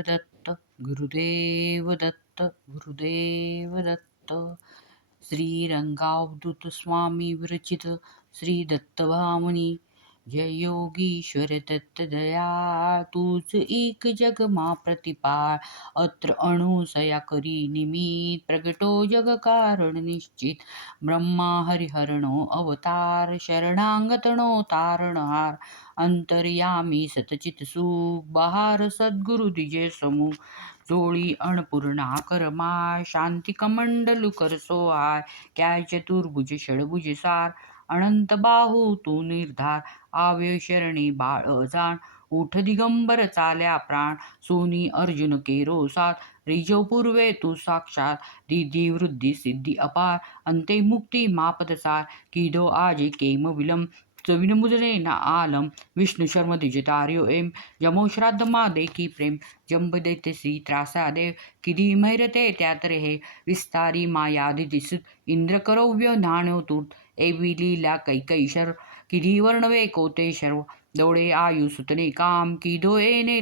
दत्त गुरुदेव दत्त गुरुदेव दत्त. श्रीरंगावधूत स्वामी विरचित श्री दत्तभामणी. जय योगीश्वर दत्त दया तूच एक जग मा प्रतिपाळ. अत्र अणुसया करी निमित प्रगटो जग कारण निश्चित. ब्रह्मा हरिहरणो अवतार शरणांगतनो तारणहार. अंतर्यामी सतचित सुख बहार सद्गुरु दिजे समूह. जोळी अन्नपूर्णा करमाय शांती कमंडलू कर सोहाय. काय चतुर्भुज षडभुज सार अनंत बाहू तू निर्धार. आवे शरणी बाळ जाण उठ दिगंबर चाल्या प्राण. सोनी अर्जुन केरो साथ रिजव पूर्वे तू साक्षात. रिद्धी वृद्धी सिद्धी अपार अंते मुक्ती मापद सार. किदो आजे केम विलम चविन मुजने ना आलम. विष्णु शर्म दिजे तार्यो एम जमो श्राद्ध मा देखी प्रेम. जंब देते सी त्रासा देव किदी मैरते त्यात रे हे. विस्तारी माया दिसुत इंद्र करव्य नाण्यो तूट. एवी लीला कैकैशर किदी वर्णवे कोते शर्व. दौडे आयु सुतने काम किदो येणे